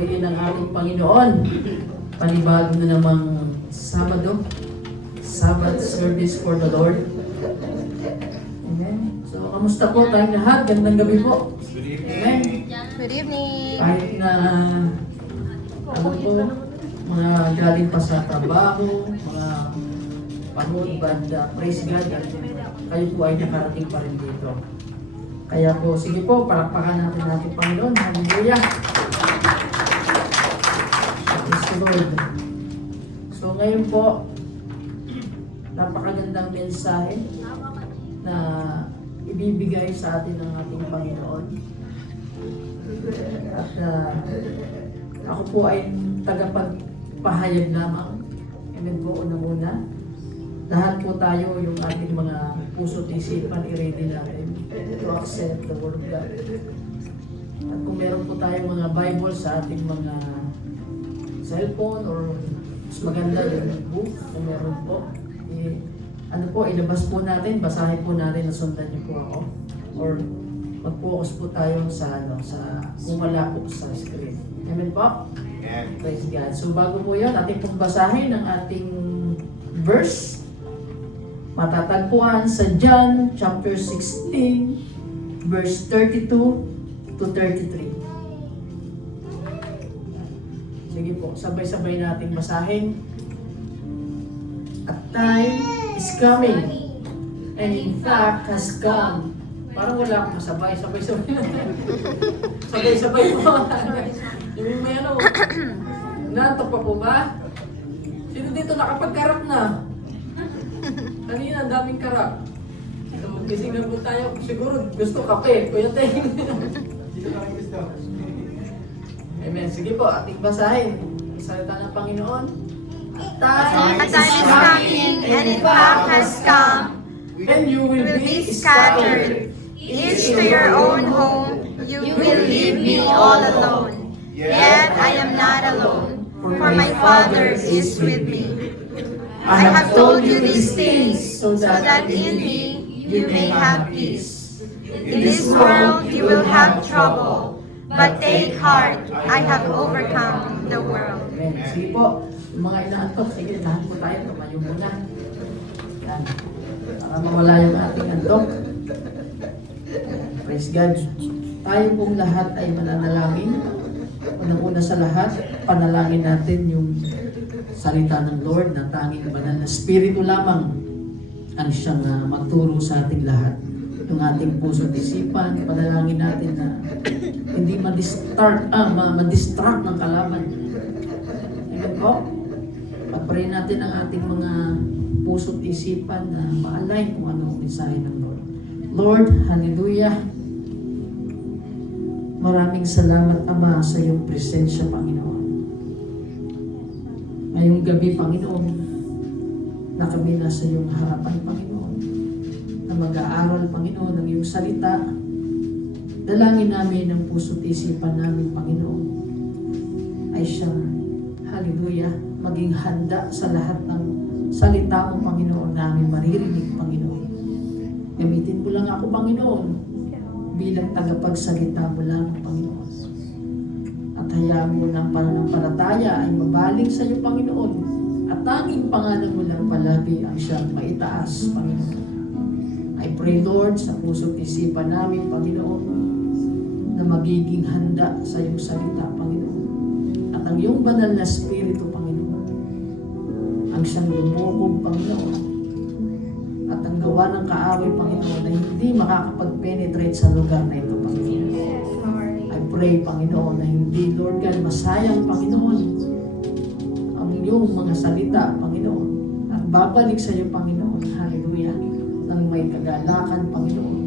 purihin ang ating Panginoon. Panibago na namang Sabado, Sabbath service for the Lord. Amen. So, kamusta po tayong lahat? Gandang gabi po. Good evening. Amen. Good evening. Kahit na, ano po, mga galing pa sa trabaho, mga pagod, banda, praise God, kayo po ay nakarating pa rin dito. Kaya po, sige po, palakpakan natin natin Panginoon. Hallelujah. Praise the Lord. So ngayon po, napakagandang mensahe na ibibigay sa atin ng ating Panginoon. At ako po ay tagapagpahayag lamang. Amen po, unang-una. Lahat po tayo, yung ating mga puso't isipan, i-ready natin to accept the Word of God. At kung meron po tayong mga Bible sa ating mga cellphone or mas maganda yung book, kung meron po, ilabas po natin, basahin po natin, nasundan niyo po ako. Or mag-focus po tayo sa kung wala po sa screen. Amen po? Amen. Praise God. So bago po yun, ating pong basahin ang ating verse. Matatagpuan sa John chapter 16, verse 32 to 33. Sige po, sabay-sabay nating basahin. A time is coming, and in fact has come. Parang wala akong masabay, sabay-sabay. Sabay-sabay po. Yung may ano, nantok pa po ba? Sino dito nakapagkarap na? Kanina, ang daming karap. So, gising na po tayo. Siguro gusto kape, Kuya Teng. Amen. Sige po, ating basahin. Salita ng Panginoon. A time is coming, and in fact has come, Then you will be scattered, each to your own home. You will leave me all alone. Yet I am not alone, for my Father is with me. I have told you these things so that in me you may have peace. In this world you will have trouble, but take heart, I have overcome the world. Amen. Sige po, yung mga inaantok, sige, lahat po tayo, tumayo muna. Yan. Para mawala yung ating antok. Praise God. Tayo pong lahat ay mananalangin. Unang-una sa lahat, panalangin natin yung salita ng Lord na tanging banal na Espiritu lamang ang siyang magturo sa ating lahat. Yung ating puso at isipan, panalangin natin na hindi ma-distract ng kalaban. Amen po? Pag-pray natin ang ating mga puso at isipan na ma-align kung ano ang mensahe ng Lord. Lord, hallelujah. Maraming salamat, Ama, sa iyong presensya, Panginoon. Ngayong gabi, Panginoon, na kami nasa iyong harapan, Panginoon, na mag-aaral, Panginoon, ng iyong salita. Dalangin namin ang puso't isipan namin, Panginoon, ay siyang, hallelujah, maging handa sa lahat ng salita mo, Panginoon, namin maririnig, Panginoon. Gamitin mo lang ako, Panginoon, bilang tagapagsalita mo lang, Panginoon. At hayaan mo ng pananampalataya ay mabaling sa iyo, Panginoon. At tanging pangalan mo lang palabi ang siyang maitaas, Panginoon. I pray, Lord, sa puso't isipan namin, Panginoon, na magiging handa sa iyong salita, Panginoon. At ang iyong banal na Espiritu, Panginoon, ang siyang lumubog, Panginoon. At ang gawa ng kaaway, Panginoon, na hindi makakapag-penetrate sa lugar na ito, Panginoon. I pray, Panginoon, na hindi, Lord God, masayang, Panginoon, ang iyong mga salita, Panginoon. At babalik sa iyo, Panginoon, hallelujah, ng may kagalakan, Panginoon.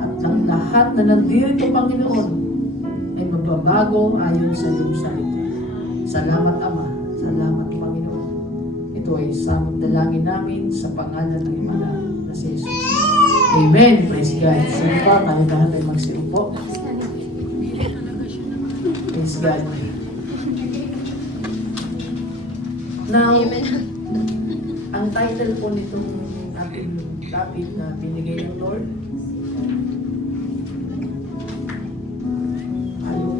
At ang lahat na nandito, Panginoon, ay magbabago ayon sa iyong salita. Salamat, Ama. Salamat, Panginoon. Ito ay samot dalangin namin sa pangalan ng Imanal na si Jesus. Amen. Praise God. Sige pa, tayo lahat ay magsiupo. Praise God. Now, ang title po nitong ating topic na binigay ng Lord, ayaw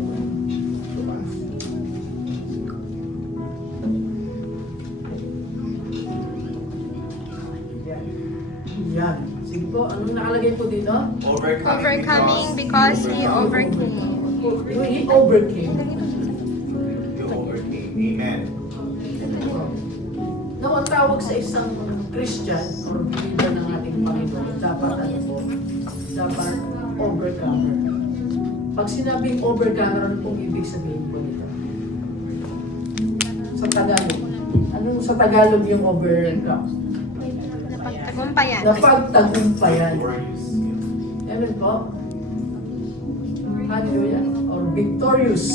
po, anong nakalagay po dito? Overcoming because he overcame. He overcame. You overcame. Amen. Now, ang tawag sa isang Christian or believer ng ating Panginoon, dapat ano po? Dapat overcomer. Pag sinabing overcomer, ano pong ibig sabihin po nito? Sa Tagalog. Anong sa Tagalog yung overcome? Napagtagumpayan. Napagtagumpayan. Glorious. Amen po? Hallelujah. Or victorious.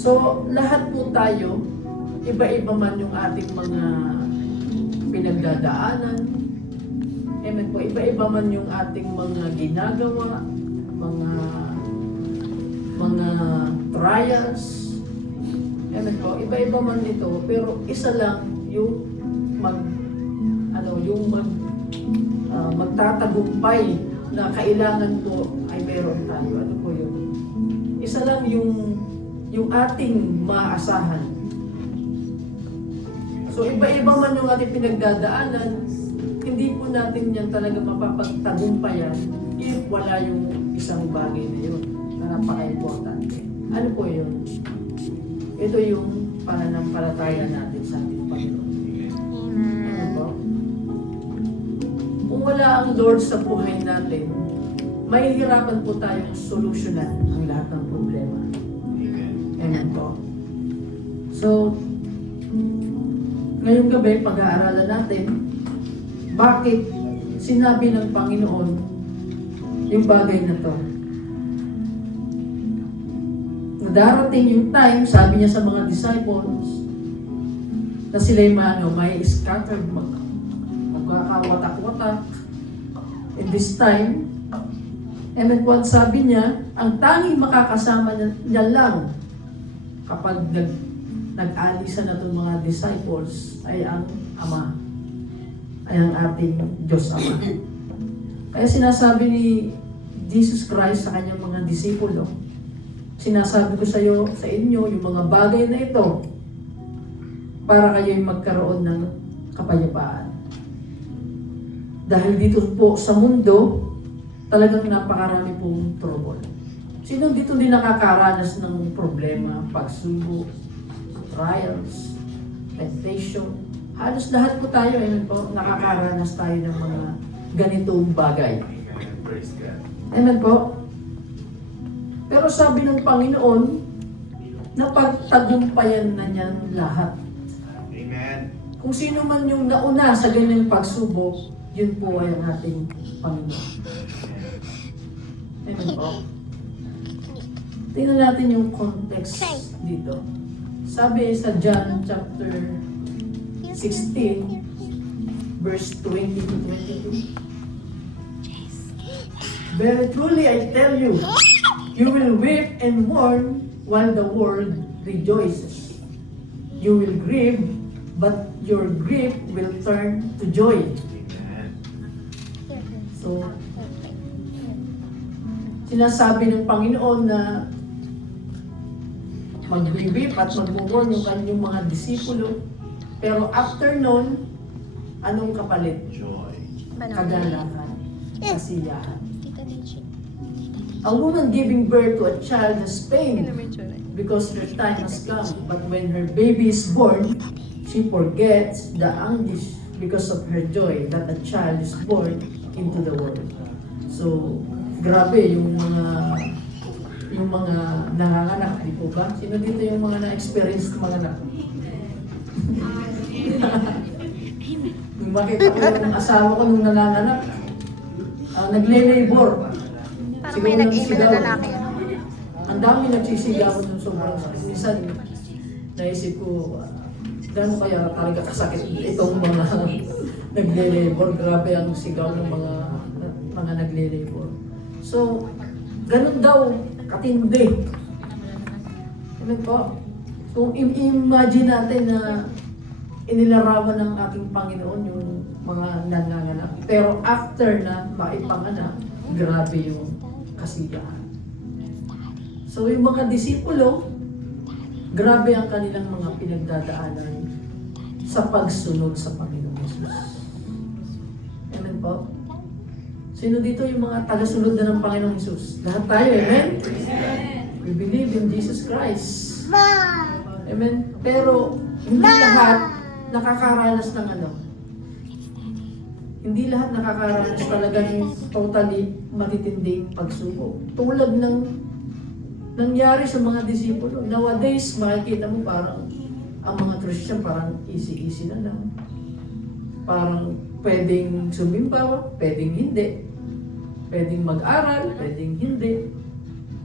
So, lahat po tayo, iba-iba man yung ating mga pinagdadaanan. Amen po. Iba-iba man yung ating mga ginagawa, mga trials. Amen po. Iba-iba man ito, pero isa lang yung magtatagumpay na kailangan po ay meron tayo. Ano po yun? Isa lang yung ating maaasahan. So iba-iba man yung ating pinagdadaanan, hindi po natin yan talaga mapapagtagumpayan if wala yung isang bagay na yun na napaka-importante. Ano po yun? Ito yung pananampalataya natin sa ating Panginoon. Ano po? Kung wala ang Lord sa buhay natin, mahihirapan po tayong solusyonan ang lahat ng problema. Amen. Amen po. So, ngayong gabi, pag-aaralan natin, bakit sinabi ng Panginoon yung bagay na to. Darating yung time, sabi niya sa mga disciples, na sila'y may scattered, magkakawatak-watak. In this time, amen po, sabi niya, ang tanging makakasama niya lang kapag nag-alisa na itong mga disciples ay ang Ama, ay ang ating Diyos Ama. Kaya sinasabi ni Jesus Christ sa kanyang mga disipulo, sinasabi ko sa inyo, yung mga bagay na ito, para kayo'y magkaroon ng kapayapaan. Dahil dito po sa mundo, talagang napakarami pong trouble. Sino dito din nakakaranas ng problema, pagsubok, trials, temptation? Halos lahat po tayo, po, nakakaranas tayo ng mga ganitong bagay. Amen. Praise God. Amen po? Pero sabi ng Panginoon, napagtagumpayan na niyan lahat. Amen. Kung sino man yung nauna sa ganyang pagsubok, yun po ay ang ating Panginoon. Amen po? Tingnan natin yung context dito. Sabi sa John chapter 16, verse 20 to 22. Very truly I tell you, you will weep and mourn while the world rejoices. You will grieve, but your grief will turn to joy. Amen. So, sinasabi ng Panginoon na mag-weep at mag-mourn yung kanyang mga disipulo. Pero after nun, anong kapalit? Joy. Kagalakan, kasiyahan. A woman giving birth to a child has pain because her time has come. But when her baby is born, she forgets the anguish because of her joy that a child is born into the world. So, grabe yung mga nanganganak, di po ba? Sino dito yung mga na-experience ng mga anak? Nung makita ko yung asawa ko nung nanganganak, nagle-labor. Parang may nag-email na lalaki. Ang dami nagsisigawan ng sobrang sakit. Minsan, naisip ko, gano'n kaya talaga kasakit itong mga nagle-labor. Grabe ang sigaw ng mga nagle-labor. So, ganun daw, katindi. Ano po? So, imagine natin na inilarawan ng ating Panginoon yung mga nanganganak. Pero after na maipanganak, grabe yung kasiyahan. So, yung mga disipulo, grabe ang kanilang mga pinagdadaanan sa pagsunod sa Panginoon Jesus. Amen po. Sino dito yung mga tagasunod na ng Panginoong Jesus? Lahat tayo, amen? We believe in Jesus Christ. Amen? Pero hindi lahat nakakaranas ng ano. Hindi lahat nakakaranas talagang totally matitinding pagsubok. Tulad ng nangyari sa mga disipulo. Nowadays, makikita mo parang ang mga Christian parang easy-easy na lang. Parang pwedeng sumimbaw, pwedeng hindi. Pwedeng mag-aral, pwedeng hindi.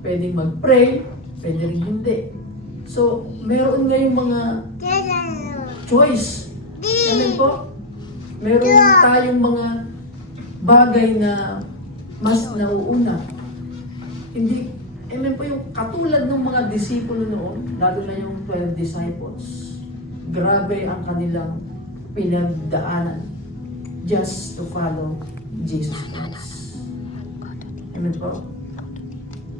Pwedeng mag-pray, pwedeng hindi. So, meron ngayong mga choice. Amen po? Meron tayong mga bagay na mas nauuna. Hindi, amen po yung katulad ng mga disipulo noon, lalo na yung 12 disciples. Grabe ang kanilang pinagdaanan just to follow Jesus Christ. Amen po?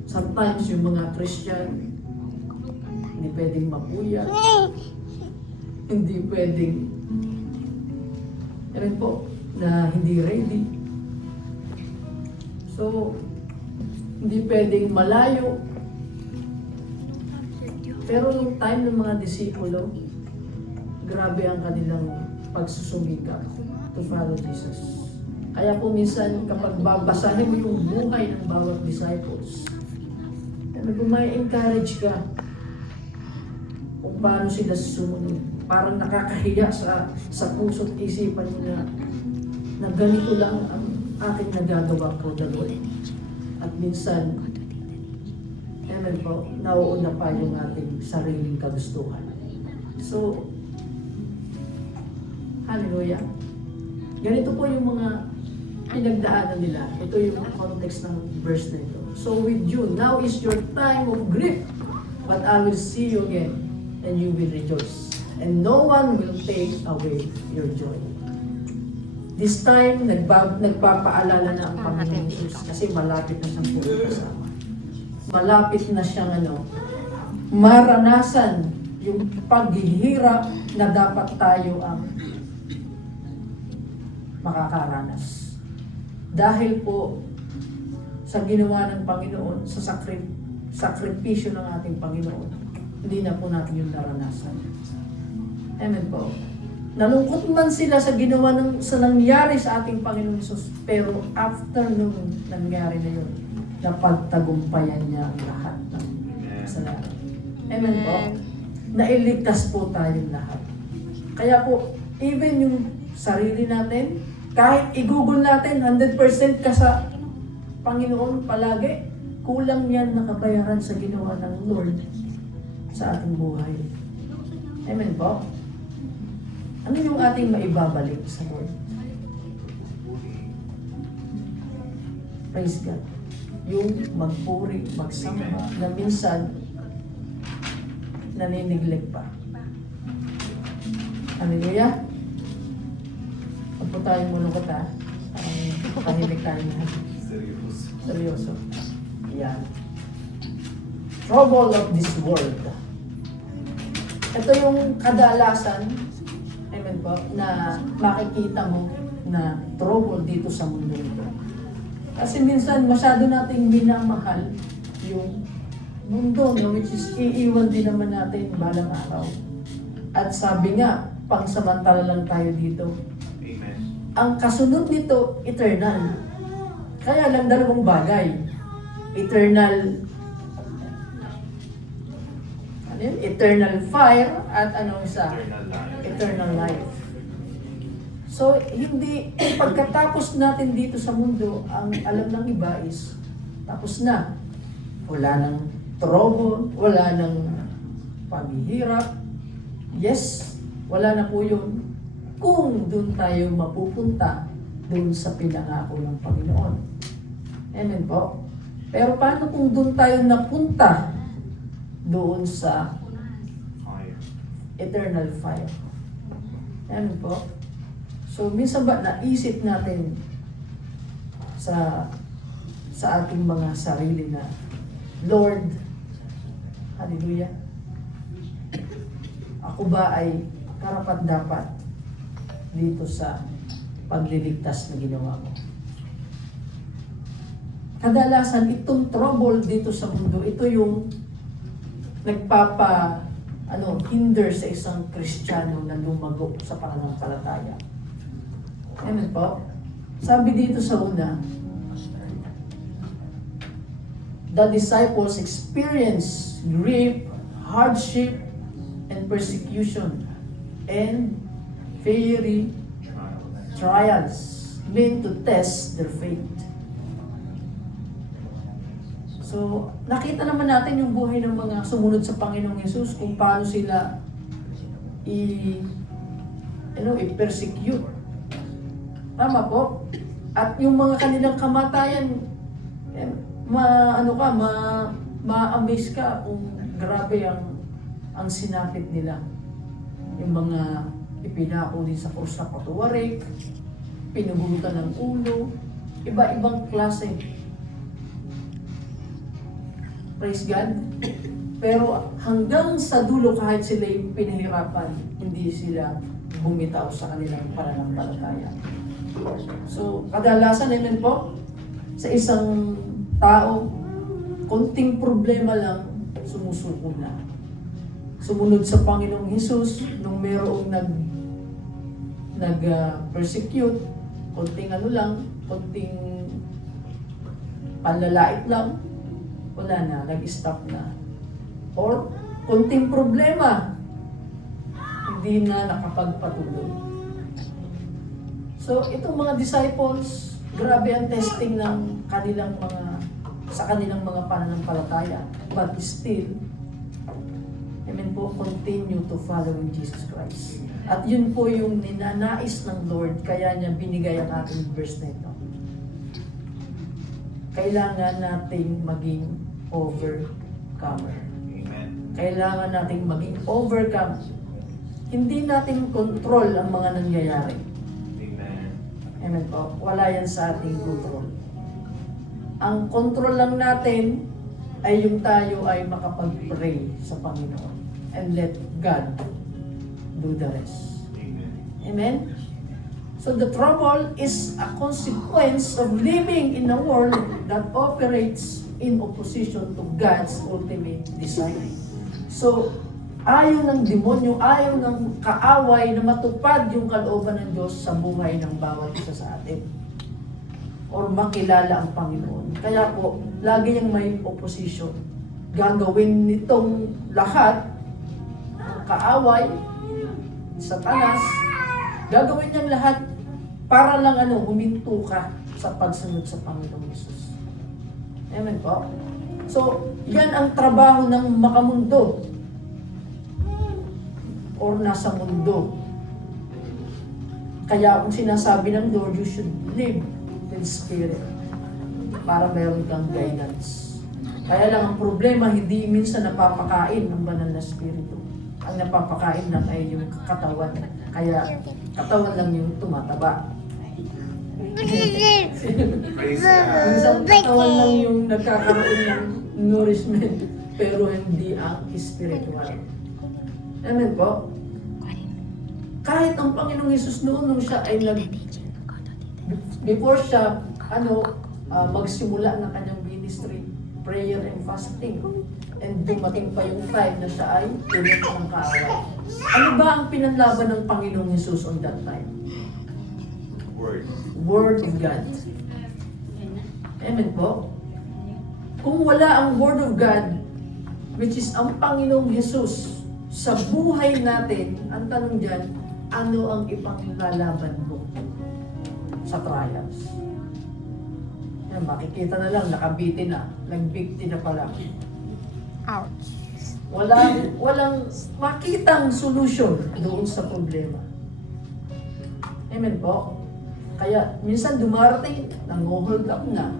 Sometimes yung mga Christian, hindi pwedeng mapuyat, hindi pwedeng, amen po, na hindi ready. So, hindi pwedeng malayo. Pero yung time ng mga disipulo, grabe ang kanilang pagsusumikap to follow Jesus. Kaya po minsan kapag babasahin mo yung buhay ng bawat disciples, kung may encourage ka kung paano sila sumunod. Parang nakakahiya sa puso't isipan mo na ganito lang ang aking nagagawa ko the Lord. At minsan, amen po, nauuna pa yung ating sariling kagustuhan. So, hallelujah. Ganito po yung mga pinagdaanan nila. Ito yung context ng verse na ito. So with you, now is your time of grief, but I will see you again, and you will rejoice. And no one will take away your joy. This time, nagpapaalala na ang Panginoon Jesus kasi malapit na siyang pupunta. Malapit na siyang maranasan yung paghihirap na dapat tayo ang makakaranas. Dahil po sa ginawa ng Panginoon, sa sakripisyo ng ating Panginoon, hindi na po natin yung naranasan. Amen po. Nalungkot man sila sa ginawa sa nangyari sa ating Panginoon Jesus, pero after nung nangyari na yun, napagtagumpayan niya ang lahat ng kasalanan. Amen po. Nailigtas po tayong lahat. Kaya po, even yung sarili natin, kahit i-google natin 100% ka sa Panginoon palagi, kulang yan nakabayaran sa ginawa ng Lord sa ating buhay. Amen po? Ano yung ating maibabalik sa Lord? Praise God. Yung magpuri, magsamba, na minsan naniniglect pa. Hallelujah? Huwag po tayong mulukot ha. Tahimik tayo na. Seryoso. Yan. Trouble of this world. Ito yung kadalasan, amen po, na makikita mo na trouble dito sa mundo ito. Kasi minsan masyado nating minamahal yung mundo, no, which is iiwan din naman natin balang araw. At sabi nga, pangsamantala lang tayo dito. Amen. Ang kasunod nito, eternal. Kaya lang dalawang bagay. Eternal eternal fire at ano isa? Eternal life. So, hindi, pagkatapos natin dito sa mundo, ang alam ng iba is, tapos na. Wala nang trouble, wala nang paghihirap. Yes, wala na po yun. Kung doon tayo mapupunta, doon sa pinangako ng Panginoon. Amen po. Pero paano kung doon tayo napunta doon sa eternal fire? Amen po. So, minsan ba naisip natin sa ating mga sarili na, Lord, hallelujah, ako ba ay karapat-dapat dito sa pagliligtas na ginawa mo. Kadalasan itong trouble dito sa mundo, ito yung hinder sa isang Kristiyano na lumago sa pananampalataya. Amen po. Sabi dito sa una, the disciples experience grief, hardship, and persecution, and fiery trials meant to test their faith. So, nakita naman natin yung buhay ng mga sumunod sa Panginoong Yesus, kung paano sila i-persecute. Tama po? At yung mga kanilang kamatayan, ma-amaze ka kung grabe ang sinapit nila. Yung mga ipinako din sa krus na patuwarik, pinubunutan ng ulo, iba-ibang klase. Praise God. Pero hanggang sa dulo, kahit sila yung pinahirapan, hindi sila bumitaw sa kanilang pananampalataya. So, kadalasan, amen po, sa isang tao, konting problema lang, sumusuko na. Sumunod sa Panginoong Hesus, nung mayroong persecute, konting konting panlalait lang, wala na, nag-stop na. Or, konting problema, hindi na nakapagpatuloy. So, itong mga disciples, grabe ang testing ng sa kanilang mga pananampalataya. But still, amen po, continue to follow in Jesus Christ. At yun po yung ninanais ng Lord, kaya niya binigay ang ating verse na ito. Kailangan nating maging overcomer. Amen. Kailangan nating maging overcome. Hindi natin control ang mga nangyayari. Amen. Amen po. Wala yan sa ating control. Ang control lang natin ay yung tayo ay makapag-pray sa Panginoon and let God do the rest. Amen. Amen? So the trouble is a consequence of living in a world that operates in opposition to God's ultimate design. So, ayaw ng demonyo, ayaw ng kaaway na matupad yung kalooban ng Diyos sa buhay ng bawat isa sa atin. Or makilala ang Panginoon. Kaya po, lagi niyang may opposition. Gagawin nitong lahat, ang kaaway, Satanas, gagawin niyang lahat para lang huminto ka sa pagsunod sa Panginoong Yesus. Amen po? So, yan ang trabaho ng makamundo or nasa mundo. Kaya kung sinasabi ng Lord, you should live in spirit para meron kang guidance. Kaya lang ang problema, hindi minsan napapakain ng banal na spirito. Ang napapakain lang ay yung katawan. Kaya katawan lang yung tumataba. Praise God. Minsan katawan lang yung nagkakaroon ng nourishment, pero hindi ang spiritual. Amen po? Kahit ang Panginoong Hesus noon, nung siya ay before siya, magsimula ng kanyang ministry, prayer and fasting, and dumating pa yung time na siya ay tulad ng kaaway. Ano ba ang pinanlaban ng Panginoong Hesus on that time? Word of God. Amen po? Kung wala ang Word of God, which is ang Panginoong Hesus, sa buhay natin, ang tanong dyan, ano ang ipanglalaban mo sa trials? Yan, makikita na lang, nakabitin na, nagbigti na pala. Ouch. Walang makitang solution doon sa problema. Amen po? Kaya minsan dumarating, nang-hold up na.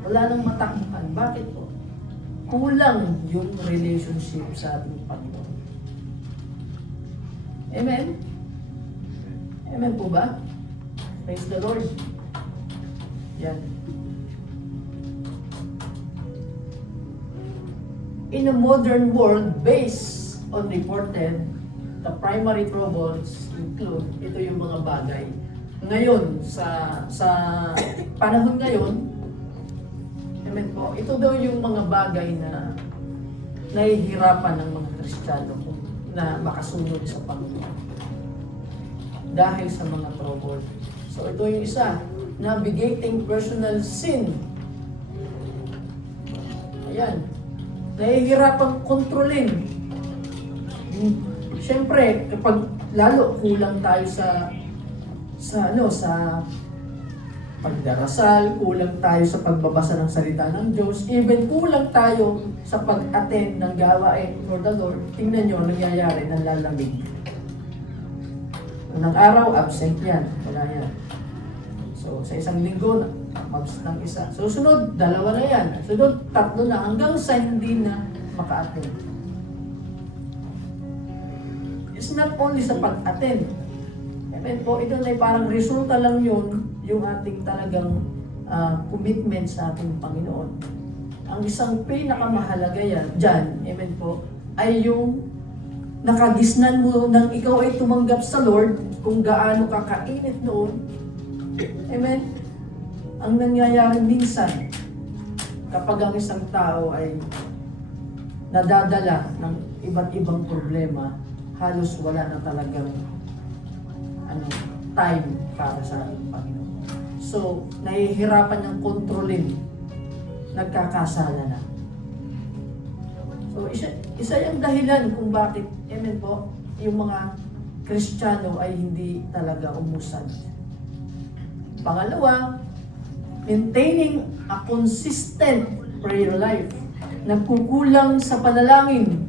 Wala nang matakbuhan. Bakit po? Kulang yung relationship sa ating Panginoon. Amen? Amen po ba? Praise the Lord. Yan. In a modern world based on reported the primary troubles include, ito yung mga bagay. Ngayon, sa panahon ngayon, amen po, ito daw yung mga bagay na nahihirapan ng mga Kristiyano na makasunod sa Panginoon. Dahil sa mga trouble. So ito yung isa, navigating personal sin. Ayan. Nahihirapang kontrolin. Siyempre, kapag lalo kulang tayo sa pagdarasal, kulang tayo sa pagbabasa ng salita ng Diyos, even kulang tayo sa pag-attend ng gawain for the Lord, tingnan nyo, nangyayari, nanlalamig. Unang araw, absent yan. Wala yan. So, sa isang linggo, mabs ng isa. So, sunod, dalawa na yan. Sunod, tatlo na. Hanggang sa hindi na maka-attend. It's not only sa pag-attend. Amen po, ito na parang resulta lang yun, yung ating talagang commitment sa ating Panginoon. Ang isang pinakamahalaga yan, dyan, amen po, ay yung nakagisnan mo nang ikaw ay tumanggap sa Lord, kung gaano ka kainit noon. Amen? Ang nangyayari minsan, kapag ang isang tao ay nadadala ng iba't ibang problema, halos wala na talagang time para sa ating Panginoon. So, nahihirapan niyang kontrolin, nagkakasala na. So, isa yung dahilan kung bakit, amen po, yung mga Kristiyano ay hindi talaga umusad. Pangalawa, maintaining a consistent prayer life. Nagkukulang sa panalangin.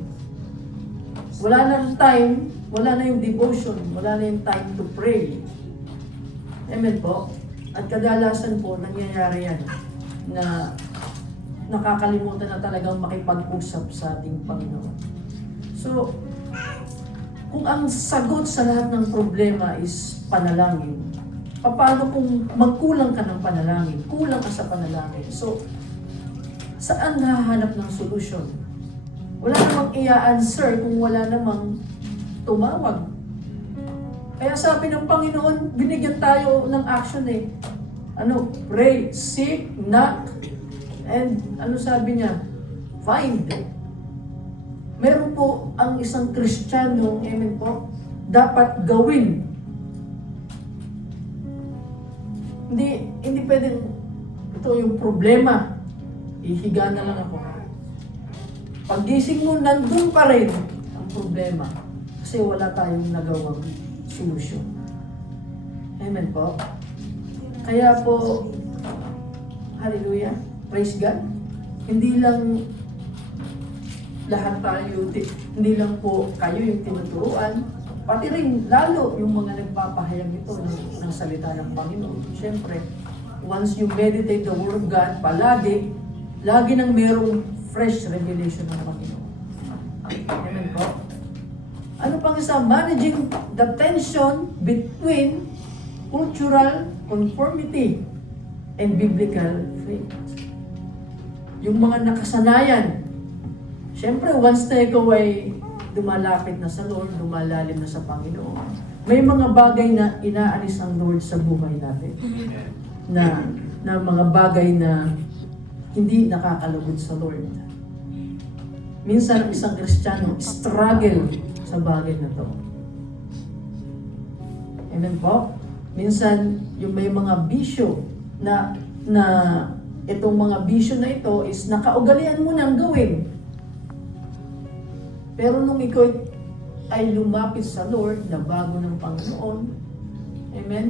Wala nang time, wala na yung devotion, wala na yung time to pray. Amen po? At kadalasan po, nangyayari yan na nakakalimutan na talagang makipag-usap sa ating Panginoon. So, kung ang sagot sa lahat ng problema is panalangin, paano kung magkulang ka ng panalangin, kulang ka sa panalangin? So, saan nahahanap ng solusyon? Wala namang i-answer kung wala namang tumawag. Kaya sabi ng Panginoon, binigyan tayo ng action eh. Pray, seek, knock, and sabi niya? Find. Meron po ang isang Kristiyano, amen po, dapat gawin. Hindi pwedeng, ito yung problema, ihiga na lang ako. Paggising mo, nandun pa rin ang problema. Kasi wala tayong nagawang solusyon. Amen po. Kaya po, hallelujah, praise God. Hindi lang lahat tayo, hindi lang po kayo yung tinuturuan, pati rin lalo yung mga nagpapahayag ito ng salita ng Panginoon. Siyempre, once you meditate the Word of God, lagi nang merong fresh revelation ng Panginoon. Amen po. Ano pang isa? Managing the tension between cultural conformity and biblical faith. Yung mga nakasanayan. Siyempre, once na ikaw ay lumalapit na sa Lord, lumalalim na sa Panginoon, may mga bagay na inaalis ang Lord sa buhay natin. Na mga bagay na hindi nakakalugod sa Lord. Minsan, isang Kristiyano struggle sa bagay na to. Amen po? Minsan, yung may mga bisyo na itong mga bisyo na ito is nakaugalian mo nang gawin. Pero nung ikaw ay lumapit sa Lord, na bago ng Panginoon, amen?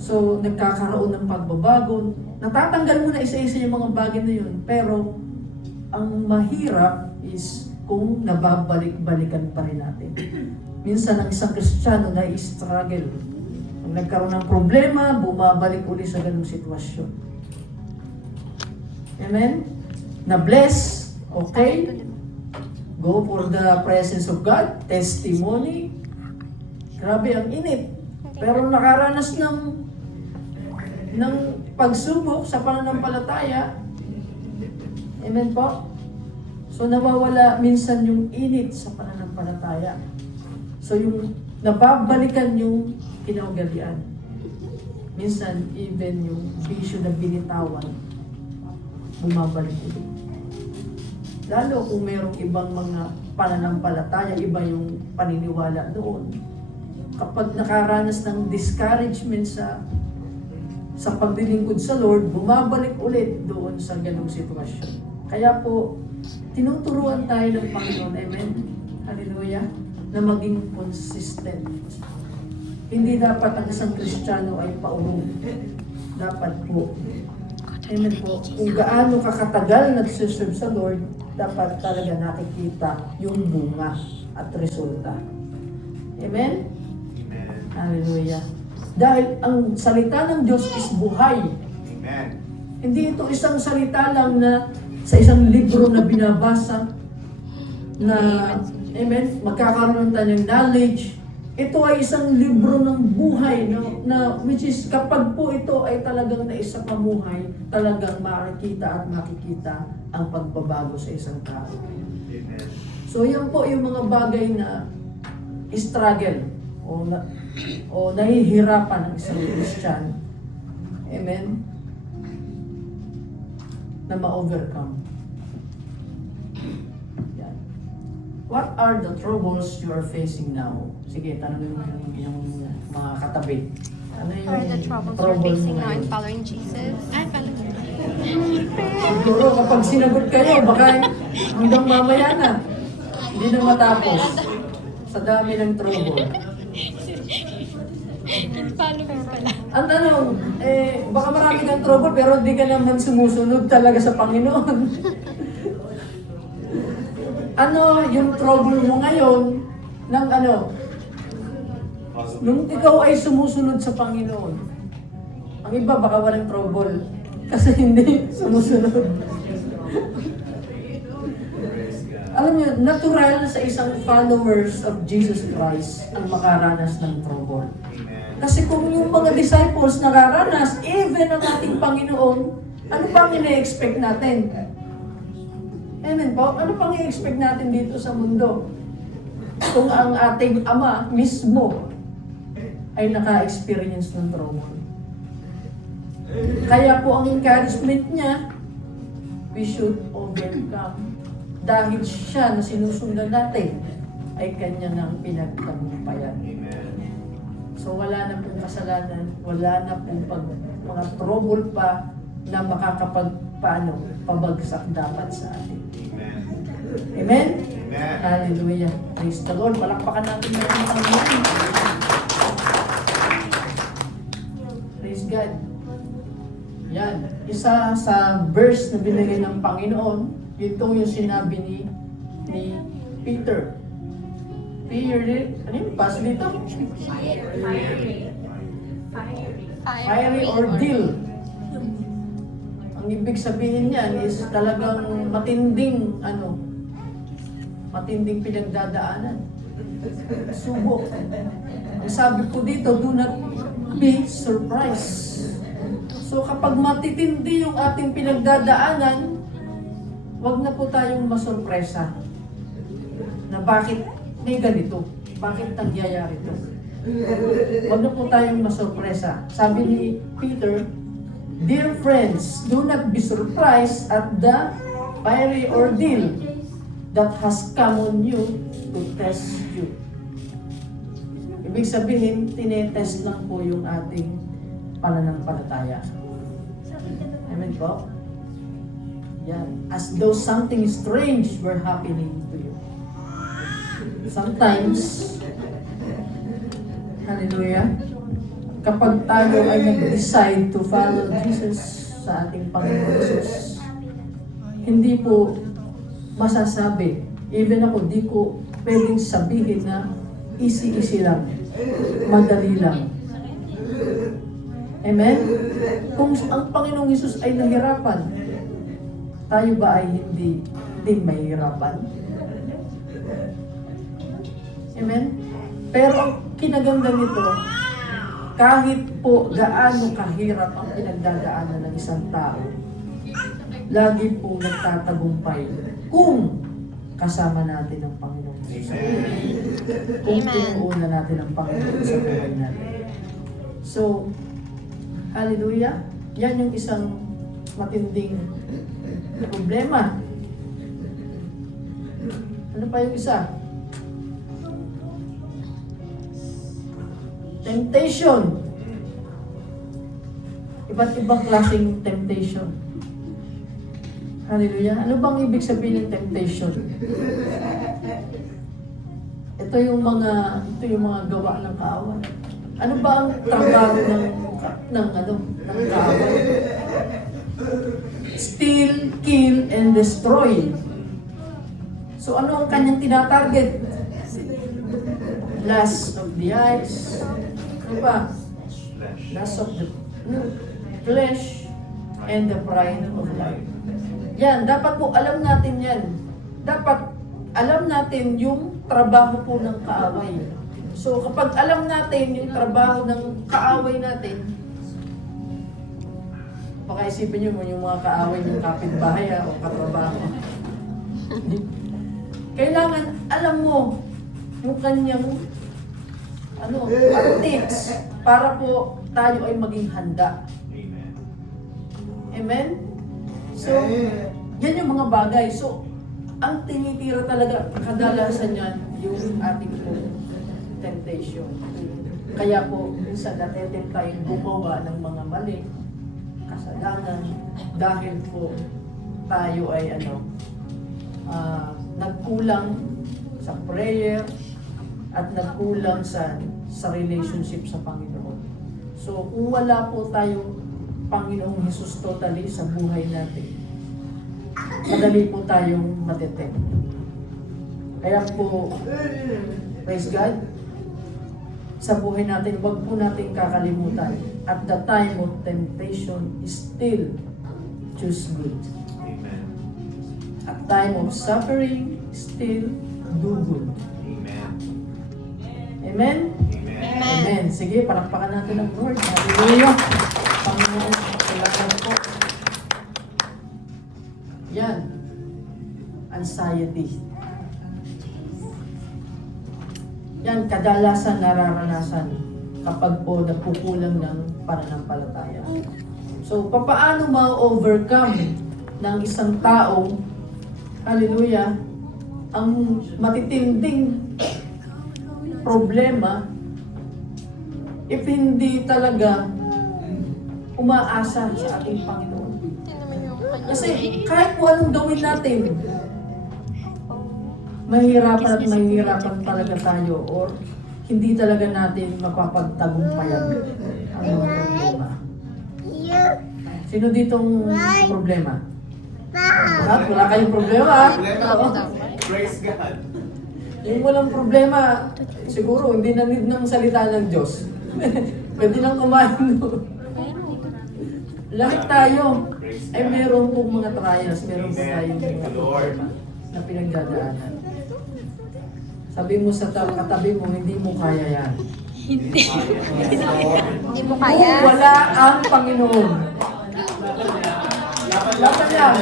So, nagkakaroon ng pagbabago. Natatanggal mo na isa-isa yung mga bagay na yun. Pero, ang mahirap is kung nababalik-balikan pa rin natin. Minsan, ang isang Kristiyano na i-struggle. Pag nagkaroon ng problema, bumabalik uli sa ganung sitwasyon. Amen? Na-bless, okay? Go for the presence of God, testimony. Grabe, ang init. Pero nakaranas ng pagsubok sa pananampalataya. Amen po? So nawawala minsan yung init sa pananampalataya. So yung nababalikan yung kinaugalian. Minsan, even yung bisyo na binitawan, bumabalik ulit. Lalo kung mayroong ibang mga pananampalataya, iba yung paniniwala doon. Kapag nakaranas ng discouragement sa paglilingkod sa Lord, bumabalik ulit doon sa ganong sitwasyon. Kaya po, tinuturuan tayo ng Panginoon, amen? Hallelujah, na maging consistent. Hindi dapat ang isang Kristiyano ay paurong. Dapat po, amen po, kung gaano kakatagal nagsiserve sa Lord, dapat talaga nakikita yung bunga at resulta. Amen? Amen. Hallelujah. Dahil ang salita ng Diyos is buhay. Amen. Hindi ito isang salita lang na sa isang libro na binabasa na, amen, magkakaroon tayo ng knowledge. Ito ay isang libro ng buhay na which is kapag po ito ay talagang naisapamuhay, talagang makikita at makikita ang pagbabago sa isang tao. Amen. So yan po yung mga bagay na struggle o nahihirapan ng isang Christian. Amen? Na ma-overcome. Yan. What are the troubles you are facing now? Sige, tanongin mo yung mga katabi. Ano yung What are the troubles we're trouble facing mo now in ngayon? following Jesus? Siguro kapag sinagot kayo, baka hanggang mamaya na. Hindi na matapos. Sa dami ng trouble. Follow me pala. Ang tanong, baka marami kang trouble pero di ka naman sumusunod talaga sa Panginoon. Ano yung trouble mo ngayon ng ano? Nung ikaw ay sumusunod sa Panginoon. Ang iba baka walang trouble kasi hindi sumusunod. Alam niyo, natural sa isang followers of Jesus Christ ang makaranas ng trouble. Kasi kung yung mga disciples nakaranas, even ang ating Panginoon, ano pang ina-expect natin? Amen po? Ano pang i-expect natin dito sa mundo? Kung ang ating Ama mismo ay naka-experience ng trouble. Kaya po ang encouragement niya, we should overcome. Dahil siya na sinusundan natin, ay kanya nang pinagtagumpayan. Amen. So wala na pong kasalanan, wala na pong mga trouble pa na pabagsak dapat sa atin. Amen. Amen? Amen. Hallelujah. Praise the Lord. Palakpakan natin ng Panginoon. Praise God. Yan. Isa sa verse na binigay ng Panginoon, ito yung sinabi ni Peter. Ano yung pass dito? Fiery ordeal. Ang ibig sabihin niyan is talagang matinding pinagdadaanan. Subok. Ang sabi ko dito, do not be surprised. So kapag matitindi yung ating pinagdadaanan, wag na po tayong masurpresa na bakit may ganito, bakit nangyayari ito. Wag na po tayong masurpresa. Sabi ni Peter, dear friends, do not be surprised at the fiery ordeal that has come on you to test you. Ibig sabihin, tinetest lang po yung ating pananampalataya. Amen po? Yan. As though something strange were happening to you. Sometimes, hallelujah, kapag tayo ay nag-decide to follow Jesus sa ating Panginoon Jesus, hindi po masasabi, even ako, di ko pwedeng sabihin na easy lang, madali lang. Amen? Kung ang Panginoong Jesus ay nahirapan, tayo ba ay hindi din mahirapan? Amen? Pero ang kinaganda nito, kahit po gaano kahirap ang pinagdadaanan ng isang tao, lagi po nagtatagumpay kung kasama natin ang Panginoon. Kung Amen. pinuuna natin ang Panginoon sa buhay natin. So, hallelujah, yan yung isang matinding problema. Ano pa yung isa? Temptation. Iba't ibang klaseng temptation. Hallelujah. Ano bang ibig sabihin ng temptation? Ito yung mga gawa ng kaaway. Ano ba ang trabaho ng kaaway? Steal, kill, and destroy. So ano ang kanyang tinatarget? Lust of the eyes. Ano ba? Lust of the flesh and the pride of life. Yan, dapat po alam natin yan. Dapat alam natin yung trabaho po ng kaaway. So kapag alam natin yung trabaho ng kaaway natin, baka isipin nyo mo yung mga kaaway ng kapitbahay o katrabaho. Kailangan alam mo yung kanyang tactics para po tayo ay maging handa. Amen. Amen? So, yan yung mga bagay. So, ang tinitira talaga, kadalasan yan, yung ating po temptation. Kaya po, minsan natetempt tayong gumawa ng mga mali, kasalanan, dahil po tayo ay nagkulang sa prayer at nagkulang sa relationship sa Panginoon. So, kung wala po tayong Panginoong Jesus totally sa buhay natin, madali po tayong matetempt. Kaya po, praise God, sa buhay natin, wag po natin kakalimutan. At the time of temptation is still choose good. Amen. At time of suffering, still do good. Amen. Amen? Amen. Amen. Sige, palakpakan natin ang Lord. Hallelujah. Panginoon, salamat po. Yan. Anxiety. Yan, kadalasan nararanasan kapag po nagkukulang ng pananampalataya. So, papaano ma-overcome ng isang tao, hallelujah, ang matitinding problema if hindi talaga umaasa sa ating Panginoon. Kasi kahit po anong gawin natin, mahihirapan talaga tayo or hindi talaga natin mapapagtagumpayan ang mga problema. Sino ditong problema? Lahat, wala kayong problema. Praise God. Yung walang problema, siguro hindi na need ng salita ng Diyos. Pwede nang kumain doon. Lahat tayo ay meron pong mga trials, meron po tayong mga problema na pinagdadaanan. Sabi mo sa katabi mo, hindi mo kaya yan. Hindi mo Kung kaya. wala ang Panginoon. Laban lang.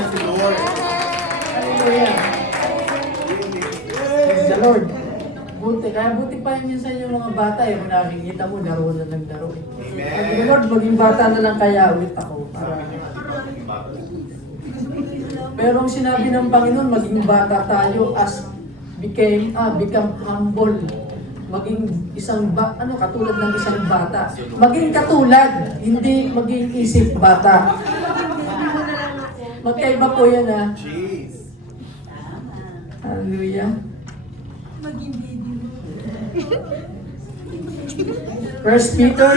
Hallelujah. Praise the Lord. Buti pa yung minsan yung mga bata kung nakikita mo, laro na naglaro eh. Sabi ko, Lord, maging bata na lang kaya ulit ako. Pero ang sinabi ng Panginoon, maging bata tayo as become humble. Maging katulad ng isang bata. Maging katulad, hindi maging isip bata. Magkaiba po yan ha. Jeez. Hallelujah. 1 Peter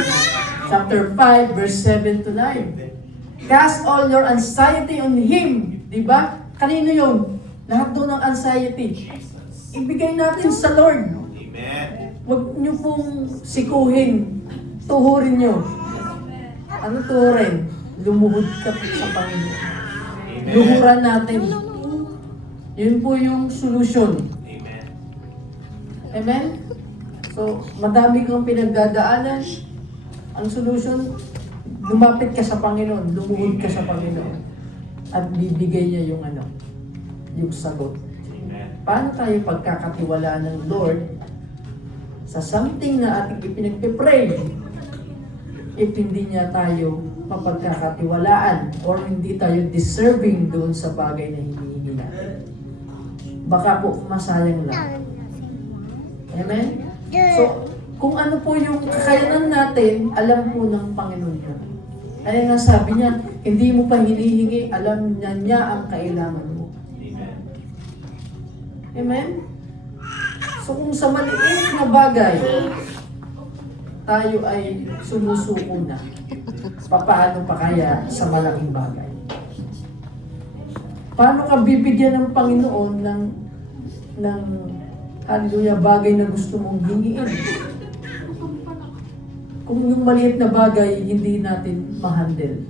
chapter 5 verse 7 to 9. Cast all your anxiety on Him. Diba? Kanino yun? Lahat doon ng anxiety. Ibigay natin sa Lord. Amen. Huwag niyo pong sikuhin. Tuhurin niyo. Ano tuhurin? Lumuhod ka sa Panginoon. Amen. Luhuran natin. Yun po yung solution. Amen. Amen? So, madami kang pinagdadaanan. Ang solution, lumapit ka sa Panginoon, lumuhod ka sa Panginoon. At bibigay niya yung yung sagot. Amen. paano tayo pagkakatiwalaan ng Lord sa something na ating ipinagpipray if hindi niya tayo mapagkakatiwalaan or hindi tayo deserving doon sa bagay na hinihingi natin. Baka po masayang lang. Amen? So, kung ano po yung kakayanan natin, alam po ng Panginoon yun. Kaya nga sabi niya, hindi mo pa hinihingi, alam niya ang kailangan mo. Amen. Amen? So kung sa maliit na bagay, tayo ay sumusuko na, papaano pa kaya sa malaking bagay? Paano ka bibigyan ng Panginoon ng hallelujah, bagay na gusto mong hingiin? Kung yung maliit na bagay, hindi natin ma-handle.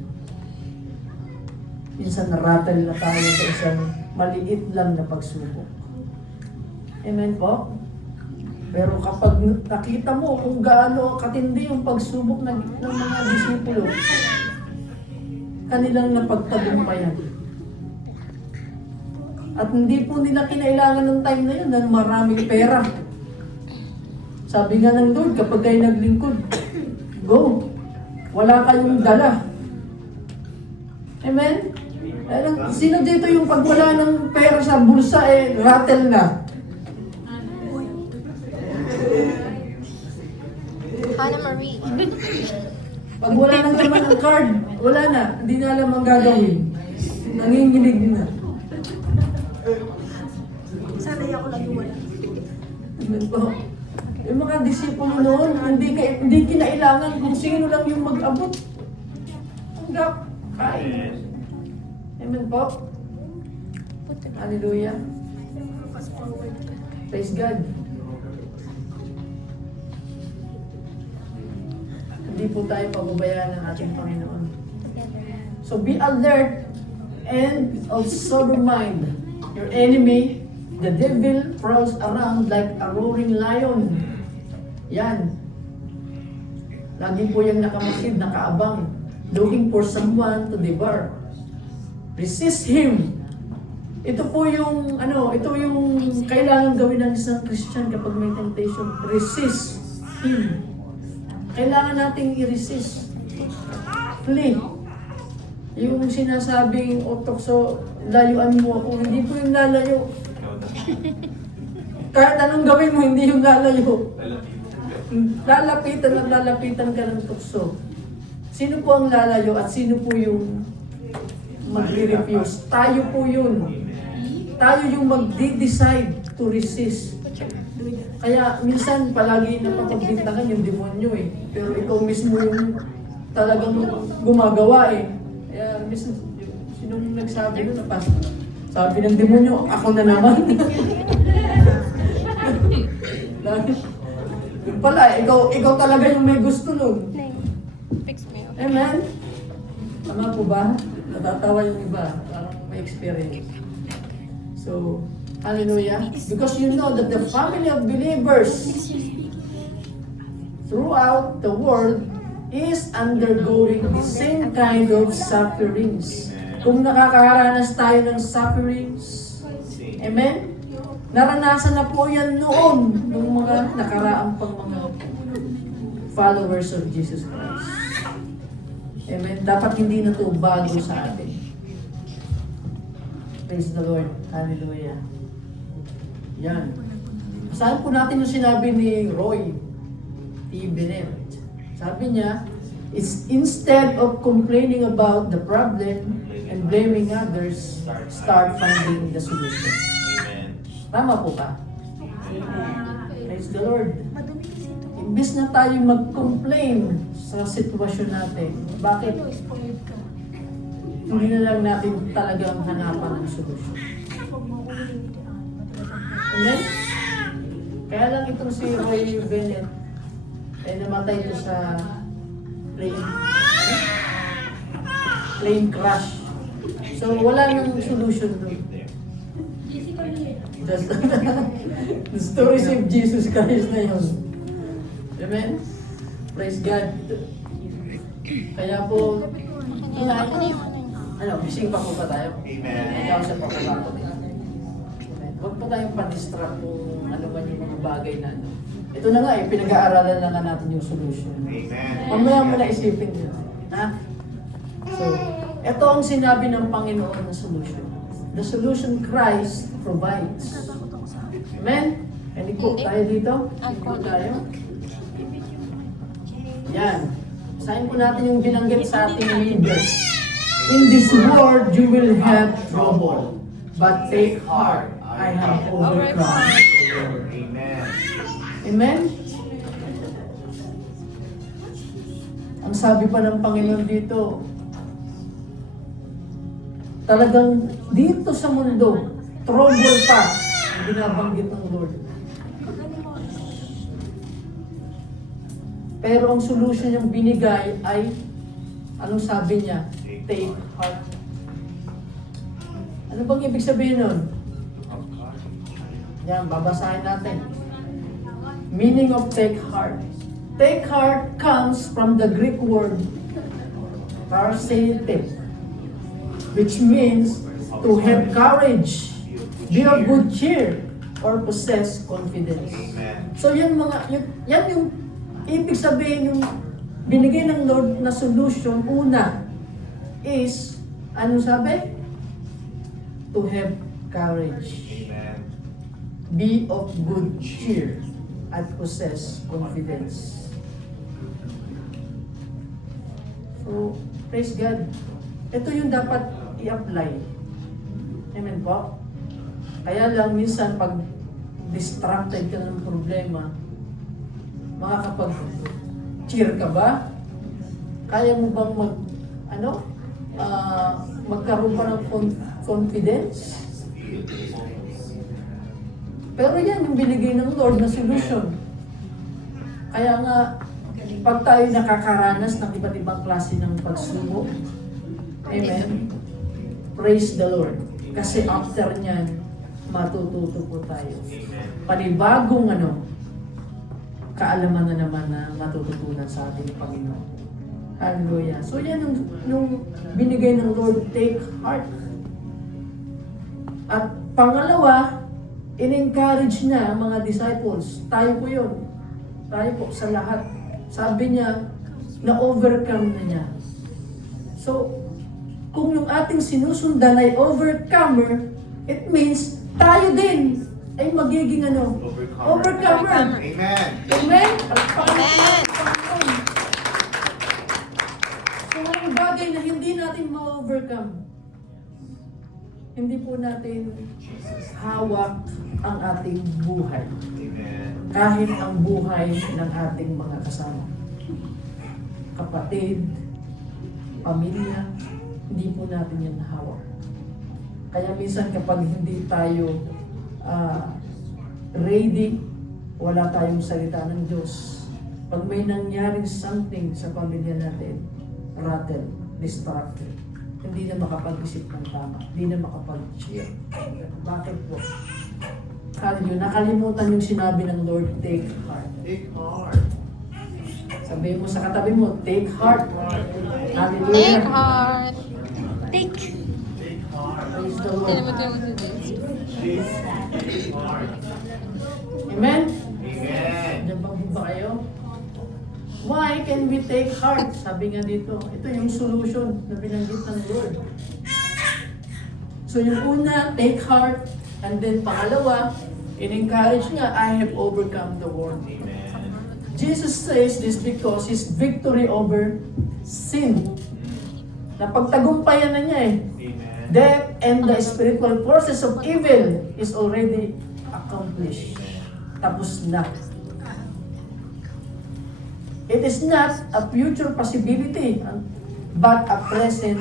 Minsan narattle na tayo sa isang maliit lang na pagsubok. Amen po? Pero kapag nakita mo kung gaano katindi yung pagsubok ng mga disipulo, kanilang napagtagumpayan. At hindi po nila kinailangan ng time na yun ng maraming pera. Sabi nga ng Lord, kapag kayo naglingkod, go. Wala kayong dala. Amen? Sino dito yung pag wala ng pera sa bulsa, rattle na? Hannah Marie. Pag wala nang laman ng card, wala na. Hindi na alam ang gagawin. Nanginginig na. Sanay ako lagi wala. Amen po. Yung mga disipulo noon, hindi kinailangan kung sino lang yung mag-abot. Tanggap. Kain. Amen po. Hallelujah. Praise God. Hindi po tayo pababayaan ng ating Panginoon. So be alert and of sober mind. Your enemy, the devil, prowls around like a roaring lion. Yan. Lagi po yung nakamasid, nakaabang, looking for someone to devour. Resist him. Ito po yung, ito yung kailangan gawin ng isang Christian kapag may temptation. Resist him. Kailangan nating i-resist. Flee. Yung sinasabing otokso, layuan mo ako, hindi po yung lalayo. Kahit anong gawin mo, hindi yung lalayo. Lalapitan at lalapitan ka ng tukso. Sino po ang lalayo at sino po yung magre-refuse? Tayo po yun. Tayo yung mag-decide to resist. Kaya minsan palagi napapagbintangan yung demonyo Pero ikaw mismo yung talagang gumagawa Kaya minsan, sinong nagsabi nun na sabi ng demonyo, ako na naman. Yung pala, ikaw talaga yung may gusto nun. Fix me up. Amen? Tama po ba? Natatawa yung iba. Parang may experience. So, hallelujah. Because you know that the family of believers throughout the world is undergoing the same kind of sufferings. Kung nakakaranas tayo ng sufferings, amen? Naranasan na po yan noon ng mga nakaraang pang mga followers of Jesus Christ. Amen? Dapat hindi na ito bago sa atin. Praise the Lord. Hallelujah. Yan. Saan po natin yung sinabi ni Roy T. Bennett? Sabi niya, it's instead of complaining about the problem and blaming others, start finding the solution. Amen. Tama po ba? Praise the Lord. Imbis na tayo mag-complain sa sitwasyon natin, bakit hindi na lang natin talagang hanapan ng solusyon? Amen? Kaya lang itong si Roy Bennett ay namatay ito sa plane crash. So wala nang solution doon. Just the stories of Jesus Christ na yun. Amen? Praise God. Kaya po, bising pa po ba tayo? Amen. Ikaw sa pagkakot. Amen. Huwag po tayong pa-distract kung ano man yung mga bagay na ano. Ito na nga pinag-aaralan na nga natin yung solution. Amen. Mamaya mo na isipin yun. Ha? So, ito ang sinabi ng Panginoon na solution. The solution Christ provides. Amen? Hindi po tayo dito? Hindi po tayo? Yan. Sayin po natin yung binanggit sa ating leaders. In this world, you will have trouble. But take heart, I have overcome. Amen. Amen? Ang sabi pa ng Panginoon dito, talagang dito sa mundo, trouble pa ang binabanggit ng Lord. Pero ang solution niyang binigay ay, anong sabi niya? Take heart. Ano bang ibig sabihin nun? Yan, babasahin natin. Meaning of take heart. Take heart comes from the Greek word parseite, which means to have courage, be of good cheer, or possess confidence. Amen. So yan yan yung ibig sabihin yung binigay ng Lord na solution. Una is, ano sabi? To have courage, Amen. be of good cheer, at possess confidence. So, praise God. Ito yung dapat i-apply. Amen po? Kaya lang minsan pag distracted ka ng problema, makakapag-cheer ka ba? Kaya mo bang magkaroon pa ng confidence? Pero yan yung binigay ng Lord na solution. Kaya nga, pag tayo nakakaranas ng iba't ibang klase ng pagsubok, amen, praise the Lord. Kasi after nyan, matututo po tayo. Panibagong kaalaman na naman na matututunan sa ating Panginoon. Hallelujah. So yan yung binigay ng Lord, take heart. At pangalawa, in-encourage niya ang mga disciples. Tayo po yun. Tayo po sa lahat. Sabi niya, na-overcome na niya. So, kung yung ating sinusundan ay overcomer, it means tayo din ay magiging overcomer. Amen. Amen? Amen. So, ang bagay na hindi natin ma-overcome, hindi po natin hawak ang ating buhay. Amen. Kahit ang buhay ng ating mga kasama. Kapatid, pamilya, hindi po natin yan hawak. Kaya minsan kapag hindi tayo ready, wala tayong salita ng Diyos. Pag may nangyaring something sa pamilya natin, rattle, distracted, hindi na makapag-isip ng tama, hindi na makapag-cheer. Bakit po? Hallelujah. Nakalimutan yung sinabi ng Lord, take heart. Take heart. Sabihin mo sa katabi mo, take heart. Hallelujah. Take heart. Take. Take heart. Praise the Lord. Jesus. Take heart. Amen? Amen. Diyan ba kayo? Why can we take heart? Sabi nga dito, ito yung solution na binanggit ng Lord. So yung una, take heart. And then pangalawa, in-encourage nga, I have overcome the world. Amen. Jesus says this because His victory over sin. Napagtagumpayan na niya eh. Amen. Death and the spiritual forces of evil is already accomplished. Tapos na. It is not a future possibility, but a present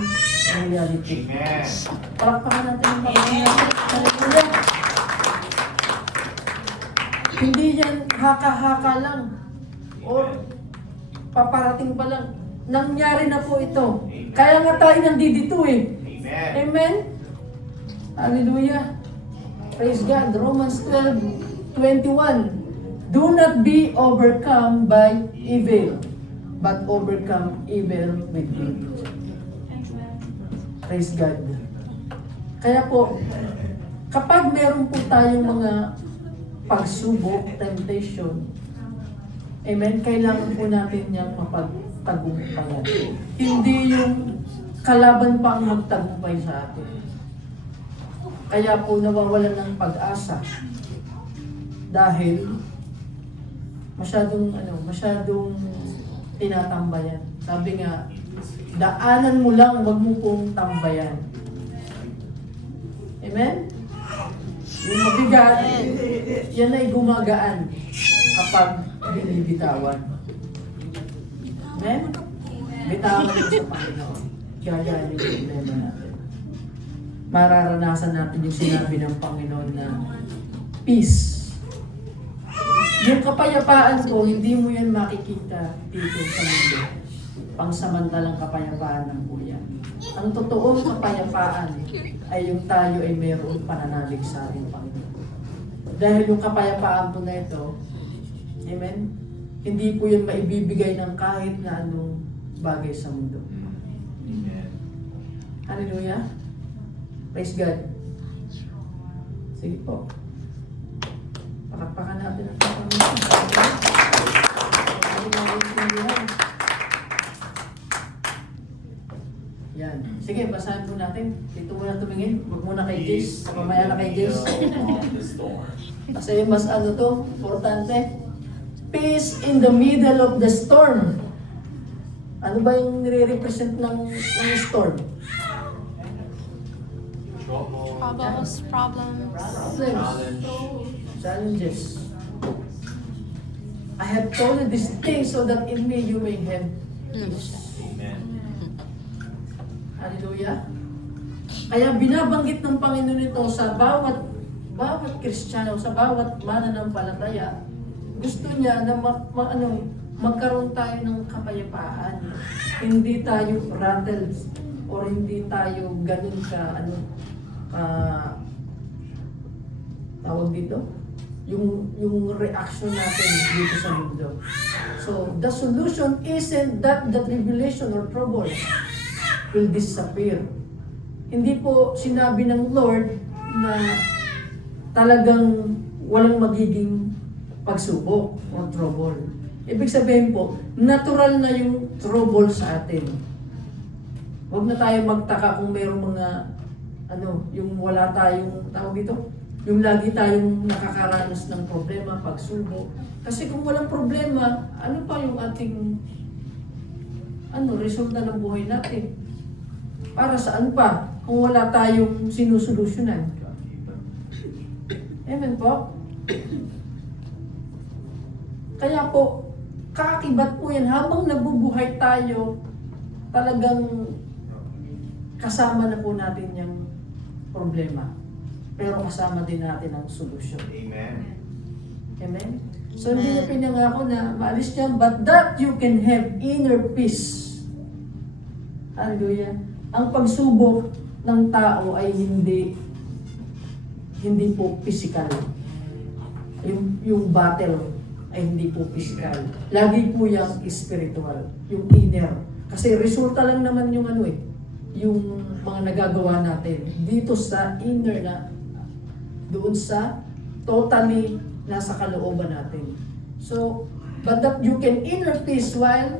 reality. Amen. Palakpakan natin ang Panginoon natin. Hallelujah. Hindi yan haka-haka lang. Or paparating pa lang. Nangyari na po ito. Kaya nga tayo nandito eh. Amen. Amen? Hallelujah. Praise God. Romans 12:21. Do not be overcome by evil, but overcome evil with good. Praise God. Kaya po, kapag meron po tayong mga pagsubok, temptation, amen, kailangan po natin niyang mapagtagumpayan. Hindi yung kalaban pa ang magtagumpay sa atin. Kaya po nawawalan ng pag-asa dahil masyadong tinatambayan. Sabi nga, daanan mo lang, wag mo pong tambayan. Amen? Yung mabigat, yan ay gumagaan kapag binibitawan. Amen? Bitawan mo sa Panginoon. Gagawin yung problema natin. Mararanasan natin yung sinabi ng Panginoon na peace. Yung kapayapaan ko, hindi mo yan makikita dito sa mundo. Pangsamantalang kapayapaan ng kuya. Ang totoong kapayapaan ay yung tayo ay mayroong pananalig sa ating Panginoon. Dahil yung kapayapaan po na ito, amen, hindi po yun maibibigay ng kahit na anong bagay sa mundo. Amen. Hallelujah. Praise God. Sige po. Pakakpakan natin ang Panginoon. Yan. Sige, basahin po natin. Dito muna tumingin. Huwag muna kay Jace. Mamaya na kay Jace. Kasi mas importante. Peace in the middle of the storm. Ano ba yung nire-represent ng storm? Problems. Problems. Challenges. I have told you these things so that in me you may have peace. Amen. Hallelujah. Kaya binabanggit ng Panginoon ito sa bawat Kristiyano, sa bawat mananampalataya. Gusto niya na magkaroon tayo ng kapayapaan. Hindi tayo rattled or hindi tayo ganun tawag dito, yung reaction natin dito sa mundo. So, the solution isn't that the tribulation or trouble will disappear. Hindi po sinabi ng Lord na talagang walang magiging pagsubok o trouble. Ibig sabihin po, natural na yung trouble sa atin. Huwag na tayo magtaka kung mayroong mga yung wala tayong, tawag dito, yung lagi tayong nakakaranas ng problema, pagsubok. Kasi kung walang problema, ano pa yung ating resulta ng buhay natin? Para saan pa kung wala tayong sinusolusyonan? Amen po? Kaya po, kaakibat po yan, habang nabubuhay tayo, talagang kasama na po natin yung problema. Pero kasama din natin ang solusyon. Amen. Amen? So hindi niya pinangako na maalis niya, but that you can have inner peace. Hallelujah. Ang pagsubok ng tao ay hindi po physical. Yung battle ay hindi po physical. Lagi po yung spiritual, yung inner. Kasi resulta lang naman yung yung mga nagagawa natin dito sa inner na doon sa totally nasa kalooban natin. So, but that you can inner peace while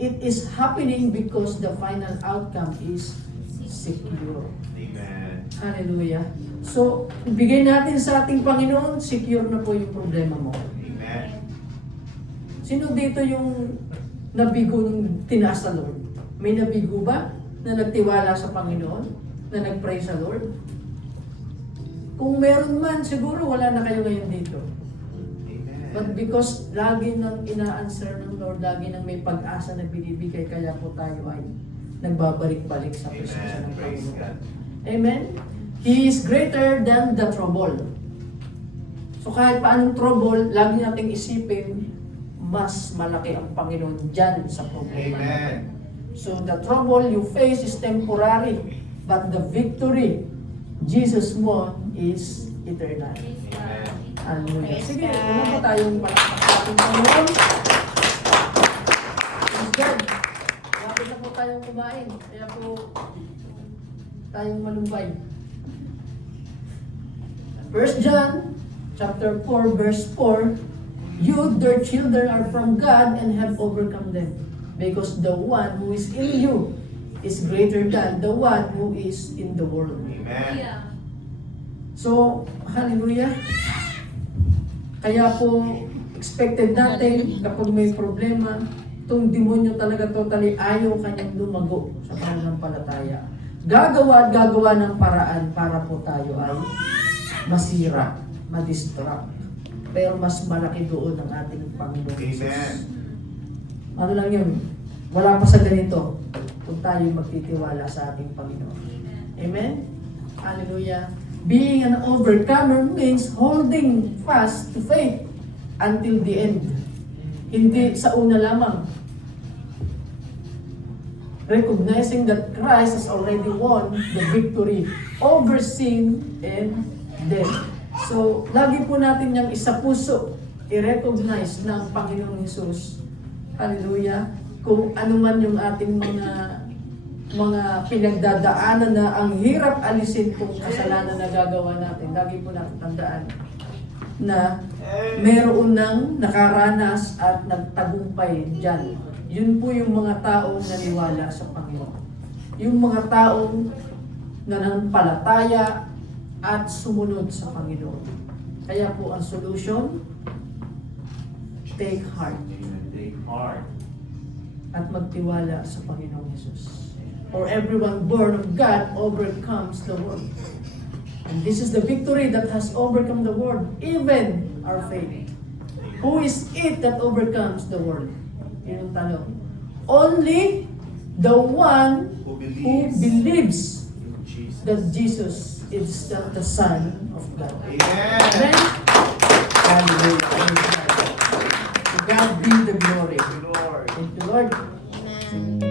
it is happening because the final outcome is secure. Amen. Hallelujah. So, ibigay natin sa ating Panginoon, secure na po yung problema mo. Amen. Sino dito yung nabigo ng tinaas sa Lord? May nabigo ba na nagtiwala sa Panginoon? Na nag-pray sa Lord? Kung meron man, siguro wala na kayo ngayon dito. Amen. But because lagi nang ina-answer ng Lord, lagi nang may pag-asa na binibigay, kaya po tayo ay nagbabalik-balik sa presensya Amen. ng Praise Panginoon. God. Amen? He is greater than the trouble. So kahit paanong trouble, lagi nating isipin, mas malaki ang Panginoon dyan sa problema Amen. natin. So the trouble you face is temporary, but the victory Jesus won is eternal. Amen. Hallelujah. Sige, una po tayong palakpak sa ating Panginoon. Praise God. Lapit na po tayong kumain. Kaya po tayong malumbay. 1 John chapter 4 verse 4, you, their children, are from God and have overcome them, because the one who is in you is greater than the one who is in the world. Amen. So, hallelujah. Kaya po, expected natin kapag may problema, itong demonyo talaga totally ayaw kanyang lumago sa pananampalataya. Gagawa at gagawa ng paraan para po tayo ay masira, madistract. Pero mas malaki doon ang ating Panginoon Jesus. Amen. Ano lang yun? Wala pa sa ganito kung tayo magtitiwala sa ating Panginoon. Amen? Hallelujah. Being an overcomer means holding fast to faith until the end. Hindi sa una lamang. Recognizing that Christ has already won the victory over sin and death. So, lagi po natin yung isa puso i-recognize ng Panginoong Jesus. Hallelujah. Kung ano man yung ating mga pinagdadaanan na ang hirap alisin kung kasalanan na gagawa natin. Lagi po natin tandaan na meron nang nakaranas at nagtagumpay dyan. Yun po yung mga taong naniwala sa Panginoon. Yung mga taong nanampalataya at sumunod sa Panginoon. Kaya po ang solution, take heart Take heart. at magtiwala sa Panginoong Jesus. For everyone born of God overcomes the world. And this is the victory that has overcome the world, even our faith. Who is it that overcomes the world? Yun ang tanong. Only the one Who who believes believes in Jesus. that Jesus is the Son of God. Amen. Amen? Hallelujah. To God be the glory. Thank you, Lord. Thank you, Lord. Amen.